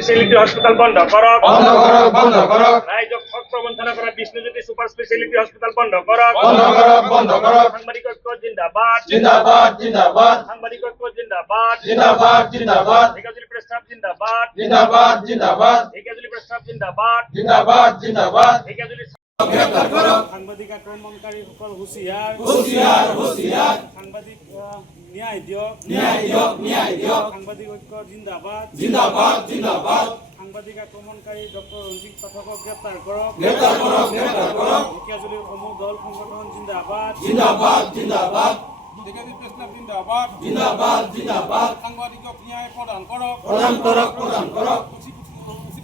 speciality hospital বন্ধ করো বন্ধ করো বন্ধ করো রাইজক ঠক প্রবঞ্চনা করা বিষ্ণুজ্যোতি সুপার স্পেশালিটি হসপিটাল বন্ধ করো বন্ধ করো বন্ধ করো সাংবাদিক ঐক্য জিন্দাবাদ জিন্দাবাদ জিন্দাবাদ সাংবাদিক ঐক্য জিন্দাবাদ জিন্দাবাদ জিন্দাবাদ হেগাজুলি প্রেস ক্লাব জিন্দাবাদ জিন্দাবাদ জিন্দাবাদ হেগাজুলি প্রেস ক্লাব জিন্দাবাদ জিন্দাবাদ জিন্দাবাদ হেগাজুলি গ্রেফতার করো সাংবাদিক আক্রমণকারীসকল হুঁচিয়াৰ হুঁচিয়াৰ হুঁচিয়াৰ সাংবাদিক ন্যায় দিয়ক ন্যায় দিয়ক ন্যায় দিয়ক সাংবাদিক ঐক্য জিন্দাবাদ জিন্দাবাদ জিন্দাবাদ সাংবাদিক আক্রমণকারী ডক্টর রঞ্জিত পাঠকক গ্রেপ্তার করক গ্রেফতার করো গ্রেফতার করো ঢেকিয়াজুলিৰ সমূহ দল সংগঠন জিন্দাবাদ জিন্দাবাদ জিন্দাবাদ ঢেকিয়াজুলি প্ৰেছ ক্লাব জিন্দাবাদ জিন্দাবাদ জিন্দাবাদ সাংবাদিকক ন্যায় প্ৰদান কৰক প্ৰদান কৰক প্ৰদান কৰক উচিত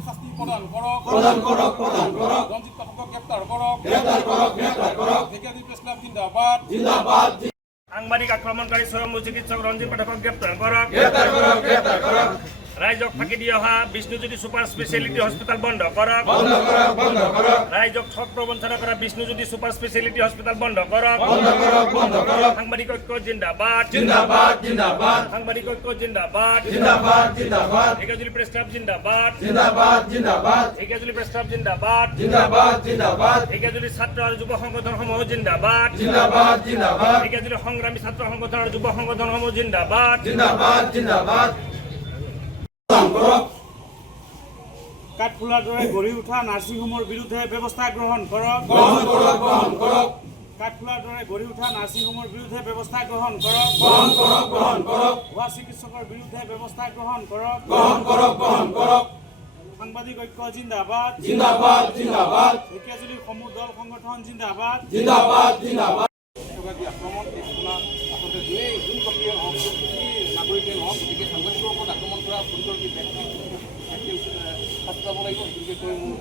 শাস্তি প্ৰদান কৰক প্ৰদান কৰক প্ৰদান কৰক ৰঞ্জিত পাঠকক গ্ৰেপ্তাৰ কৰক গ্ৰেফতাৰ কৰক গ্ৰেফতাৰ কৰক ঢেকিয়াজুলি প্ৰেছ ক্লাব জিন্দাবাদ জিন্দাবাদ সাংবাদিক আক্ৰমণকাৰী স্বয়ম্ভু চিকিৎসক ৰঞ্জিত পাঠকক গ্ৰেপ্তাৰ কৰক গ্ৰেফতাৰ কৰক গ্ৰেফতাৰ কৰক ৰাইজক ফাঁকি দি অহা বিষ্ণুজ্যোতি সুপাৰ স্পেশালিটি হসপিটাল বন্ধ কৰক বন্ধ কৰক বন্ধ কৰক ৰাইজক ঠক প্ৰবঞ্চনা কৰা বিষ্ণুজ্যোতি সুপাৰ স্পেশালিটি হসপিটাল বন্ধ কৰক বন্ধ কৰক বন্ধ কৰক সাংবাদিক ঐক্য জিন্দাবাদ জিন্দাবাদ জিন্দাবাদ সাংবাদিক ঐক্য জিন্দাবাদ জিন্দাবাদ জিন্দাবাদ হেগাজুলি প্রেস ক্লাব জিন্দাবাদ জিন্দাবাদ জিন্দাবাদ হেগাজুলি প্রেস ক্লাব জিন্দাবাদ জিন্দাবাদ জিন্দাবাদ হেগাজুলি ছাত্র আর যুব সংগঠনসমূহ জিন্দাবাদ জিন্দাবাদ জিন্দাবাদ হেগাজুলি সংগ্রামী ছাত্র সংগঠন আর যুব সংগঠনসমূহ জিন্দাবাদ জিন্দাবাদ জিন্দাবাদ প্ৰদান কৰক কাঠফুলাৰ দৰে গঢ়ি উঠা নাৰ্ছিংহোমৰ বিৰুদ্ধে ব্যৱস্থা গ্ৰহণ কৰক গ্ৰহণ কৰক গ্ৰহণ কৰক কাঠফুলাৰ দৰে গঢ়ি উঠা নাৰ্ছিংহোমৰ বিৰুদ্ধে ব্যৱস্থা গ্ৰহণ কৰক গ্ৰহণ কৰক গ্ৰহণ কৰক ভুৱা চিকিৎসকৰ বিৰুদ্ধে ব্যৱস্থা গ্ৰহণ কৰক গ্ৰহণ কৰক গ্ৰহণ কৰক সাংবাদিক ঐক্য জিন্দাবাদ জিন্দাবাদ জিন্দাবাদ ঢেকিয়াজুলিৰ সমূহ দল সংগঠন জিন্দাবাদ জিন্দাবাদ জিন্দাবাদ আক্ৰমণ আপোনাৰ আচলতে যোন ব্যক্তিয়ে হওক নাগৰিকে নহওক গতিকে সাংবাদিকৰ ওপৰত আক্ৰমণ কৰা সুন্দৰ কি ব্যক্তি শাস্তি পাব লাগিব গতিকে কৈ মোৰ